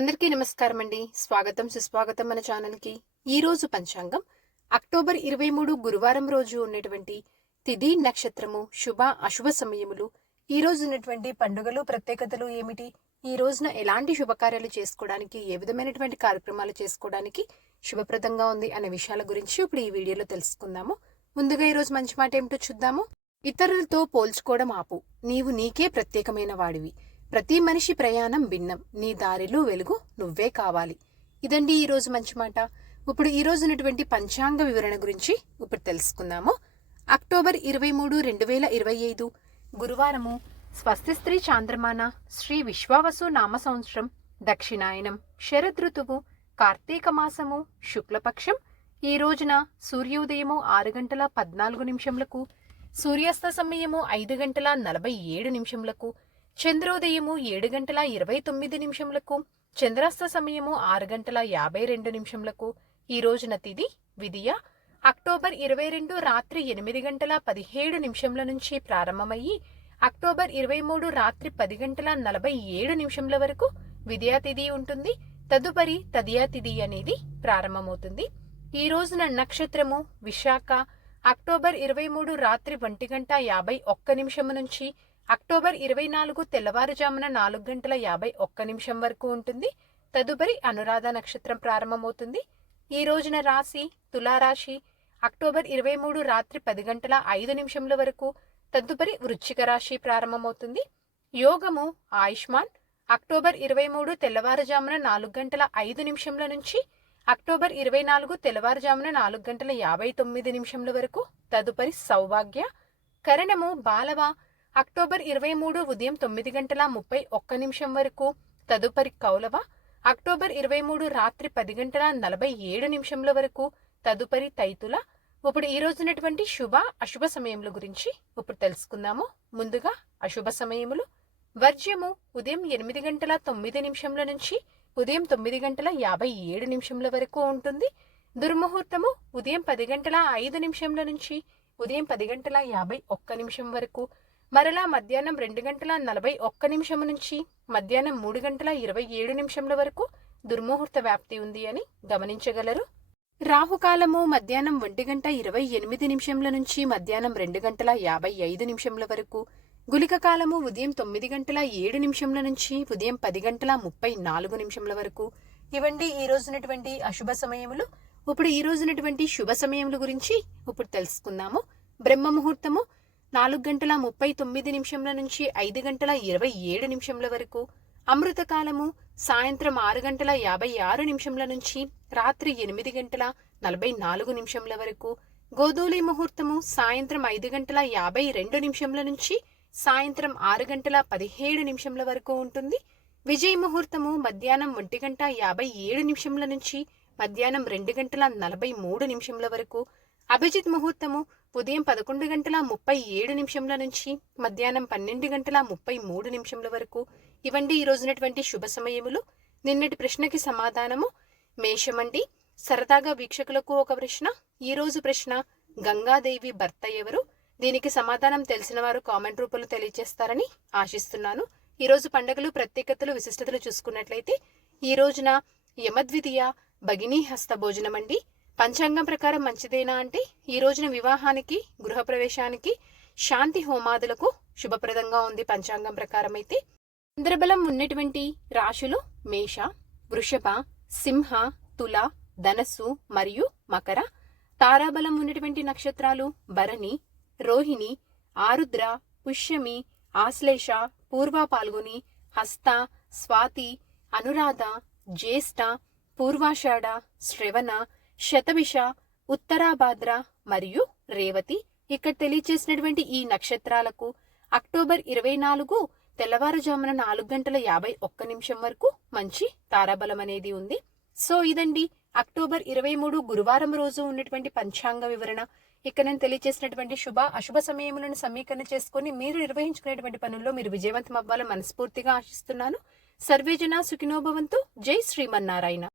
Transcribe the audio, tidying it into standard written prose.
అందరికీ నమస్కారం అండి. స్వాగతం సుస్వాగతం మన ఛానల్కి. ఈ రోజు పంచాంగం అక్టోబర్ 23 గురువారం రోజు ఉన్నటువంటి తిథి నక్షత్రము శుభ అశుభ సమయములు, ఈ రోజు ఉన్నటువంటి పండుగలు ప్రత్యేకతలు ఏమిటి, ఈ రోజున ఎలాంటి శుభకార్యాలు చేసుకోవడానికి, ఏ విధమైనటువంటి కార్యక్రమాలు చేసుకోవడానికి శుభప్రదంగా ఉంది అనే విషయాల గురించి ఇప్పుడు ఈ వీడియోలో తెలుసుకుందాము. ముందుగా ఈ రోజు మంచి మాట ఏమిటో చూద్దాము. ఇతరులతో పోల్చుకోవడం ఆపు, నీవు నీకే ప్రత్యేకమైన వాడివి. ప్రతి మనిషి ప్రయాణం భిన్నం, నీ దారిలో వెలుగు నువ్వే కావాలి. ఇదండి ఈ రోజు మంచి మాట. ఇప్పుడు ఈ రోజు ఉన్నటువంటి పంచాంగ వివరణ గురించి ఇప్పుడు తెలుసుకుందాము. అక్టోబర్ 23, 2025 గురువారము, స్వస్తి స్త్రీ చాంద్రమాన, శ్రీ విశ్వావసు నామ సంవత్సరం, దక్షిణాయనం, శరదృతువు, కార్తీక మాసము, శుక్లపక్షం. ఈ రోజున సూర్యోదయము 6 గంటల 14 నిమిషములకు, సూర్యాస్త సమయము 5 గంటల 47 నిమిషములకు, చంద్రోదయము 7 గంటల 29 నిమిషములకు, చంద్రాస్త సమయము 6 గంటల 52 నిమిషములకు. ఈ రోజున తిథి విదియ. అక్టోబర్ 22 రాత్రి 8 గంటల 17 నిమిషముల నుంచి ప్రారంభమయ్యి అక్టోబర్ 23 రాత్రి 10 గంటల 47 నిమిషముల వరకు విదియా తిథి ఉంటుంది. తదుపరి తదియా తిథి అనేది ప్రారంభమవుతుంది. ఈ రోజున నక్షత్రము విశాఖ. అక్టోబర్ 23 రాత్రి 1 గంట 51 నిమిషము నుంచి అక్టోబర్ 24 తెల్లవారుజామున 4 గంటల 51 నిమిషం వరకు ఉంటుంది. తదుపరి అనురాధ నక్షత్రం ప్రారంభమవుతుంది. ఈ రోజున రాశి తులారాశి. అక్టోబర్ 23 రాత్రి 10 గంటల 5 నిమిషముల వరకు. తదుపరి వృశ్చిక రాశి ప్రారంభమవుతుంది. యోగము ఆయుష్మాన్. అక్టోబర్ 23 తెల్లవారుజామున 4 గంటల 5 నిమిషముల నుంచి అక్టోబర్ 24 తెల్లవారుజామున 4 గంటల 59 నిమిషముల వరకు. తదుపరి సౌభాగ్య. కరణము బాలవ. అక్టోబర్ 23 ఉదయం 9 గంటల 31 నిమిషం వరకు. తదుపరి కౌలవ. అక్టోబర్ 23 రాత్రి 10 గంటల 47 నిమిషముల వరకు. తదుపరి తైతుల. ఇప్పుడు ఈ రోజునటువంటి శుభ అశుభ సమయముల గురించి ఇప్పుడు తెలుసుకుందాము. ముందుగా అశుభ సమయములు. వర్జ్యము ఉదయం 8 గంటల 9 నిమిషముల నుంచి ఉదయం 9 గంటల 57 నిమిషముల వరకు ఉంటుంది. దుర్ముహూర్తము ఉదయం 10 గంటల 5 నిమిషముల నుంచి ఉదయం 10 గంటల 51 నిమిషం వరకు. మరలా మధ్యాహ్నం 2 గంటల 41 నిమిషం నుంచి మధ్యాహ్నం 3 గంటల 27 నిమిషముల వరకు దుర్ముహూర్త వ్యాప్తి ఉంది అని గమనించగలరు. రాహుకాలము మధ్యాహ్నం 1 గంట 28 నిమిషముల నుంచి మధ్యాహ్నం 2 గంటల 55 నిమిషముల వరకు. గుళిక కాలము ఉదయం 9 గంటల 7 నిమిషముల నుంచి ఉదయం 10 గంటల 34 నిమిషముల వరకు. ఇవండి ఈ రోజునటువంటి అశుభ సమయములు. ఇప్పుడు ఈ రోజునటువంటి శుభ సమయముల గురించి ఇప్పుడు తెలుసుకుందాము. బ్రహ్మ ముహూర్తము 4 గంటల 39 నిమిషముల నుంచి 5 గంటల 27 నిమిషముల వరకు. అమృత కాలము సాయంత్రం 6 గంటల 56 నిమిషముల నుంచి రాత్రి 8 గంటల 44 నిమిషముల వరకు. గోధూలి ముహూర్తము సాయంత్రం 5 గంటల 52 నిమిషముల నుంచి సాయంత్రం 6 గంటల 17 నిమిషముల వరకు ఉంటుంది. విజయ ముహూర్తము మధ్యాహ్నం 1 గంట 57 నిమిషముల నుంచి మధ్యాహ్నం 2 గంటల 43 నిమిషముల వరకు. అభిజిత్ ముహూర్తము ఉదయం 11 గంటల 37 నిమిషముల నుంచి మధ్యాహ్నం 12 గంటల 33 నిమిషముల వరకు. ఇవండి ఈ రోజునటువంటి శుభ సమయములు. నిన్నటి ప్రశ్నకి సమాధానము మేషమండి. సరదాగా వీక్షకులకు ఒక ప్రశ్న. ఈ రోజు ప్రశ్న, గంగాదేవి భర్త ఎవరు? దీనికి సమాధానం తెలిసిన వారు కామెంట్ రూపంలో తెలియజేస్తారని ఆశిస్తున్నాను. ఈ రోజు పండుగలు ప్రత్యేకతలు విశిష్టతలు చూసుకున్నట్లయితే ఈ రోజున యమద్వితీయ భగినీ హస్త భోజనం అండి. పంచాంగం ప్రకారం మంచిదేనా అంటే ఈ రోజున వివాహానికి, గృహప్రవేశానికి, శాంతి హోమాదులకు శుభప్రదంగా ఉంది పంచాంగం ప్రకారం అయితే. చంద్రబలం ఉన్నటువంటి రాశులు మేష, వృషభ, సింహ, తుల, ధనస్సు మరియు మకర. తారాబలం ఉన్నటువంటి నక్షత్రాలు భరణి, రోహిణి, ఆరుద్ర, పుష్యమి, ఆశ్లేష, పూర్వ పాల్గొని, హస్త, స్వాతి, అనురాధ, జ్యేష్ఠ, పూర్వాషాఢ, శ్రవణ, శతభిష, ఉత్తరాభాద్ర మరియు రేవతి. ఇక్కడ తెలియచేసినటువంటి ఈ నక్షత్రాలకు అక్టోబర్ 24 తెల్లవారుజామున 4 గంటల 51 నిమిషం వరకు మంచి తారాబలం అనేది ఉంది. సో ఇదండి అక్టోబర్ 23 గురువారం రోజు ఉన్నటువంటి పంచాంగ వివరణ. ఇక్కడ నేను తెలియచేసినటువంటి శుభ అశుభ సమయములను సమీకరణ చేసుకుని మీరు నిర్వహించుకునేటువంటి పనుల్లో మీరు విజయవంతం అవ్వాలని మనస్ఫూర్తిగా ఆశిస్తున్నాను. సర్వేజన సుఖినో భవంతు. జై శ్రీమన్నారాయణ.